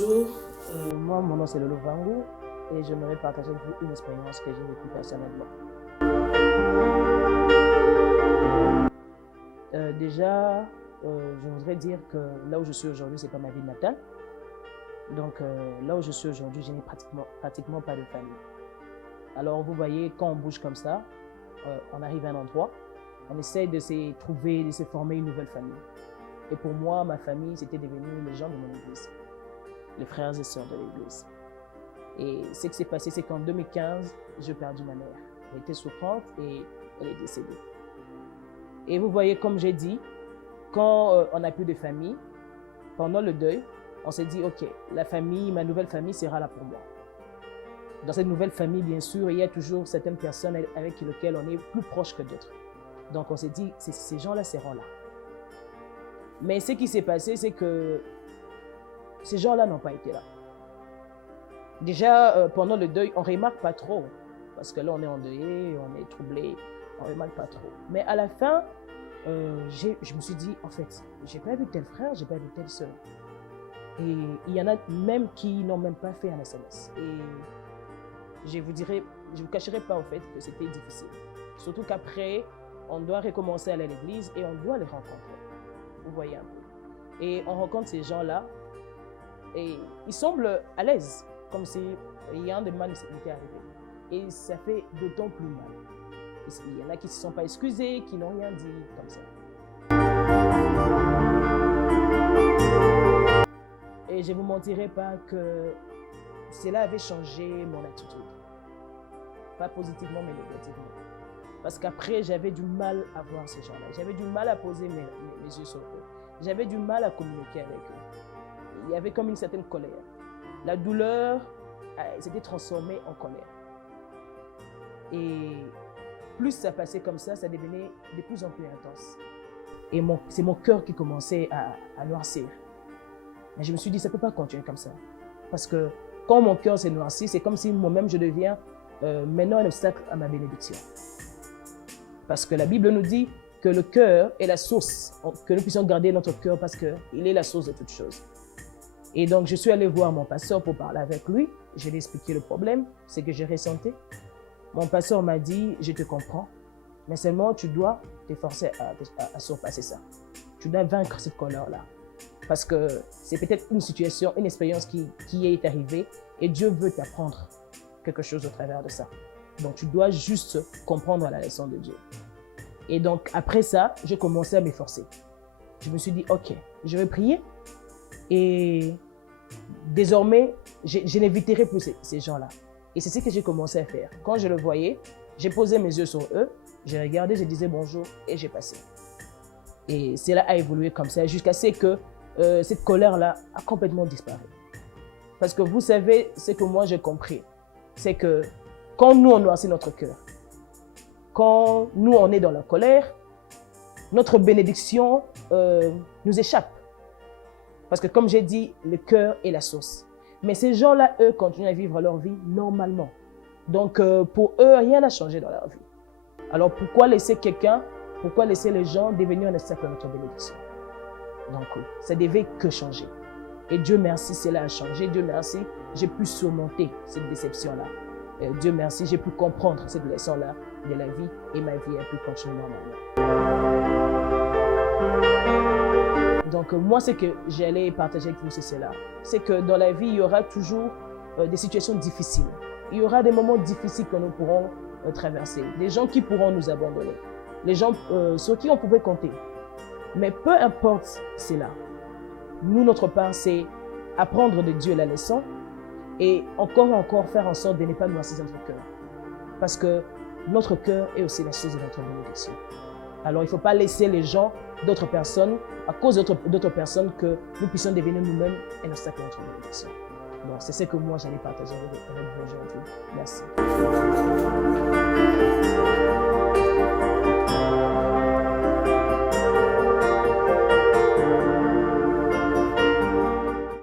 bonjour. Moi, mon nom c'est Lolo Vangou et j'aimerais partager avec vous une expérience que j'ai vécue personnellement. Déjà, je voudrais dire que là où je suis aujourd'hui, c'est pas ma ville natale. Donc là où je suis aujourd'hui, je n'ai pratiquement pas de famille. Alors vous voyez, quand on bouge comme ça, on arrive à un endroit, on essaye de se trouver, de se former une nouvelle famille. Et pour moi, ma famille, c'était devenu les gens de mon église, les frères et sœurs de l'église. Et ce qui s'est passé, c'est qu'en 2015, j'ai perdu ma mère. Elle était souffrante et elle est décédée. Et vous voyez, comme j'ai dit, quand on n'a plus de famille, pendant le deuil, on s'est dit, OK, la famille, ma nouvelle famille sera là pour moi. Dans cette nouvelle famille, bien sûr, il y a toujours certaines personnes avec lesquelles on est plus proche que d'autres. Donc on s'est dit, ces gens-là seront là. Mais ce qui s'est passé, c'est que ces gens-là n'ont pas été là. Déjà, pendant le deuil, on ne remarque pas trop, parce que là, on est endeuillé, on est troublé, on ne remarque pas trop. Mais à la fin, je me suis dit, en fait, je n'ai pas vu tel frère, je n'ai pas vu telle sœur. Et il y en a même qui n'ont même pas fait un SMS. Et je vous cacherai pas au fait que c'était difficile. Surtout qu'après, on doit recommencer à aller à l'église et on doit les rencontrer. Vous voyez un peu. Et on rencontre ces gens-là et ils semblent à l'aise, comme si rien de mal n'était arrivé. Et ça fait d'autant plus mal. Il y en a qui ne se sont pas excusés, qui n'ont rien dit comme ça. Et je ne vous mentirai pas que cela avait changé mon attitude. Pas positivement, mais négativement. Parce qu'après, j'avais du mal à voir ces gens-là. J'avais du mal à poser mes yeux sur eux. J'avais du mal à communiquer avec eux. Il y avait comme une certaine colère. La douleur s'était transformée en colère. Et plus ça passait comme ça devenait de plus en plus intense. Et c'est mon cœur qui commençait à noircir. Mais je me suis dit, ça ne peut pas continuer comme ça. Parce que quand mon cœur s'est noirci, c'est comme si moi-même je deviens maintenant un obstacle à ma bénédiction. Parce que la Bible nous dit que le cœur est la source, que nous puissions garder notre cœur parce qu'il est la source de toutes choses. Et donc, je suis allée voir mon pasteur pour parler avec lui. Je lui ai expliqué le problème, ce que j'ai ressenti. Mon pasteur m'a dit, je te comprends, mais seulement tu dois t'efforcer à surpasser ça. Tu dois vaincre cette colère-là. Parce que c'est peut-être une situation, une expérience qui est arrivée et Dieu veut t'apprendre quelque chose au travers de ça. Donc, tu dois juste comprendre la leçon de Dieu. Et donc, après ça, j'ai commencé à m'efforcer. Je me suis dit, OK, je vais prier. Et désormais, je n'éviterai plus ces gens-là. Et c'est ce que j'ai commencé à faire. Quand je le voyais, j'ai posé mes yeux sur eux, j'ai regardé, je disais bonjour et j'ai passé. Et cela a évolué comme ça jusqu'à ce que cette colère-là a complètement disparu. Parce que vous savez, ce que moi j'ai compris, c'est que quand nous, on noircit notre cœur, quand nous, on est dans la colère, notre bénédiction nous échappe. Parce que comme j'ai dit, le cœur est la source. Mais ces gens-là, eux, continuent à vivre leur vie normalement. Donc, pour eux, rien n'a changé dans leur vie. Alors, pourquoi laisser les gens devenir un obstacle à notre bénédiction? Donc, ça devait que changer. Et Dieu merci, cela a changé. Dieu merci, j'ai pu surmonter cette déception-là. Dieu merci, j'ai pu comprendre cette leçon-là de la vie et ma vie a pu continuer normalement. Donc moi, ce que j'allais partager avec vous, c'est cela. C'est que dans la vie, il y aura toujours des situations difficiles. Il y aura des moments difficiles que nous pourrons traverser. Des gens qui pourront nous abandonner. Les gens sur qui on pouvait compter. Mais peu importe cela. Nous, notre part, c'est apprendre de Dieu la leçon et encore faire en sorte de ne pas noircir notre cœur. Parce que notre cœur est aussi la source de notre bénédiction. Alors, il ne faut pas laisser les gens, d'autres personnes, à cause d'autres personnes, que nous puissions devenir nous-mêmes un obstacle à notre bénédiction. Donc, c'est ce que moi, j'allais partager avec vous aujourd'hui. Merci.